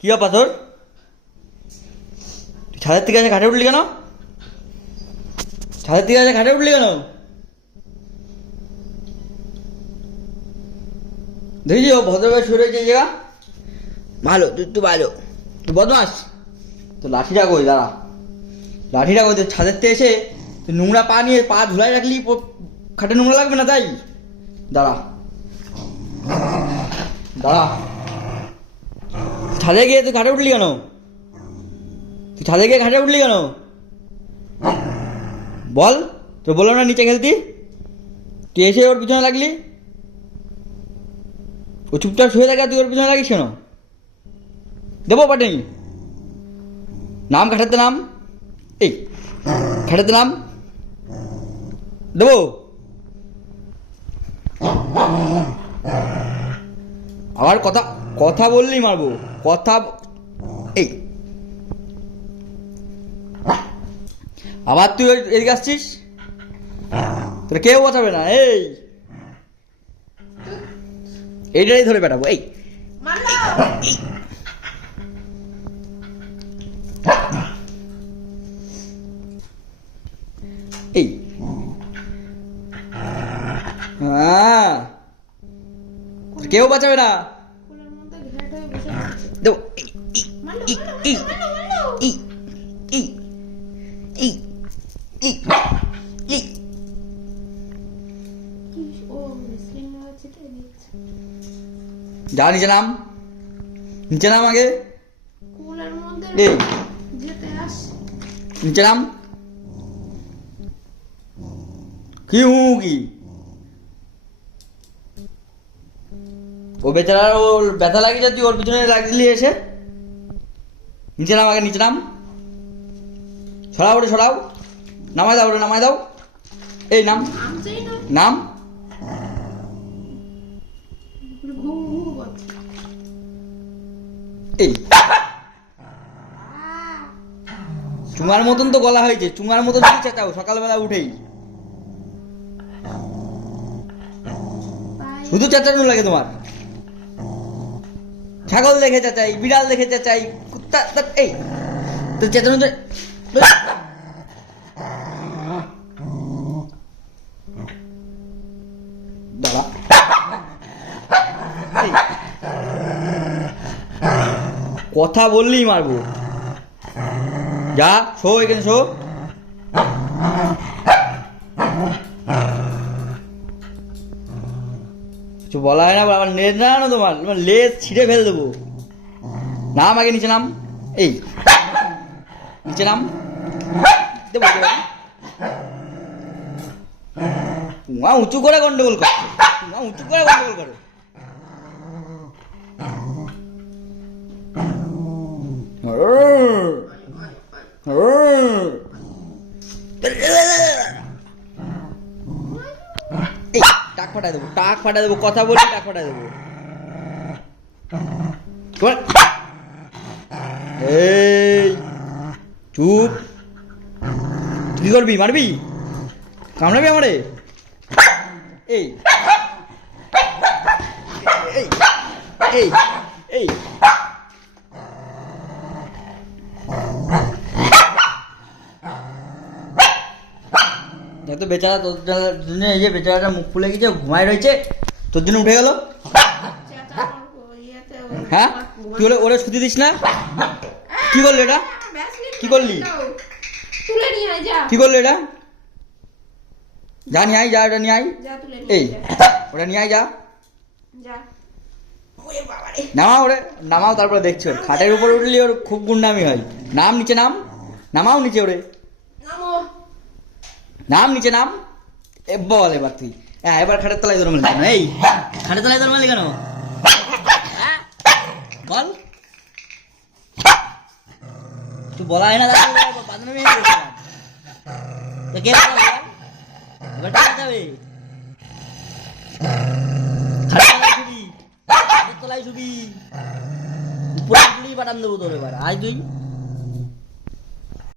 কি ব্যাপার তোর? ছাদের থেকে আছে ঘাটে উঠলি কেন? ছাদের থেকে আছে ঘাটে উঠলি কেন? দেখেছি ও ভদ্রভাবে শুয়ে রয়েছে এই জায়গা। ভালো, তুই ভালো, তুই বদমাস। তো লাঠিটা কই? দাঁড়া, লাঠিটা কই? তুই ছাদের থেকে এসে তুই নোংরা পা নিয়ে পা ধুলাই রাখলি, খাটে নোংরা লাগবে না তাই? দাঁড়া দাঁড়া, ছাদে গিয়ে তুই ঘাটে উঠলি কেন? তুই ছাদে গিয়ে ঘাটে উঠলি কেন বল? তো বললাম না নিচে খেলতি, তুই এসে ওর পিছনে লাগলি। ও চুপচাপ শুয়ে থাকে, তুই ওর পিছনে লাগিস কেন? দেবো পাটেনি নাম, ঘাটাতে নাম, এই ঘাটাতে নাম দেবো। আবার কথা কথা বললি মারবো, কথা। এই আবার তুই এদিকে আসছিস, তোর কেউ বাঁচাবে না। এইটাই ধরে পেটাবো। এই এই হ্যাঁ, কেউ বাঁচাবে না। দেবো যা, নিচে নাম, নিচে নাম আগে। নিচে নাম। কি কি ও বেচারার ওর ব্যথা লাগিয়ে তুই ওর পিছনে লাগলি এসে। নিচে নাম আগে, নিচে নাম। সরাও ওরে, সরাও, নামায় দাও ওরে, নামায় দাও। এই নাম, নাম। এই চুঙার মতন তো গলা হয়েছে, চুঙার মতন চেঁচাও সকালবেলা উঠেই। শুধু চেঁচানো লাগে তোমার। ছাগল দেখে চেঁচাই, বিড়াল দেখে চেঁচাই, কুত্তা। এই তো চেঁচানো দাঁড়া, কথা বললেই মারবো। যা, শো এখানে, শো। কিছু বলা হয় না, আমার লেজ না তোমার লেজ ছিঁড়ে ফেল দেবো। নাম আগে, নিচে নাম। এই নিচে নাম দেবো। উঁচু করে গন্ডগোল করো, উঁচু করে গন্ডগোল করো। এই টাক ফাটাই দেবো, টাক ফাটাই দেবো, কথা বলি টাক ফাটাই দেবো। এই চুপ, কি করবি? মারবি? কামড়াবি আমারে? এই এই এই এই তো বেচারা, তোর জন্য এই যে বেচারাটা মুখ ফুলে গেছে, ঘুমায় রয়েছে, তোর জন্য উঠে গেল। হ্যাঁ, কি হলো? ওরে ছুটি দিস না? কি করলি এটা? কি করলি? কি করলি এটা? যা নিয়ে আয়, যা, এটা নিয়ে আয়। এই ওটা নিয়ে আয়, যা। নামাও ওরে, নামাও, তারপরে দেখছি। ওর খাটের উপর উঠলি ওর খুব গুন্ডামি হয়। নাম, নিচে নাম, নামাও নিচে ওরে, নাম, নিচে নাম। বল এবার তুই, এবার খাটের তলায় ধরে মারলি কেন? এই খাটের তলায় ধরে মারলি কেন বল? তুই বলা হয় না এবার টাকা যাবে। খাটের তলায় শুবি, উপরে পাঠান দেবো তোর এবার। আজ তুই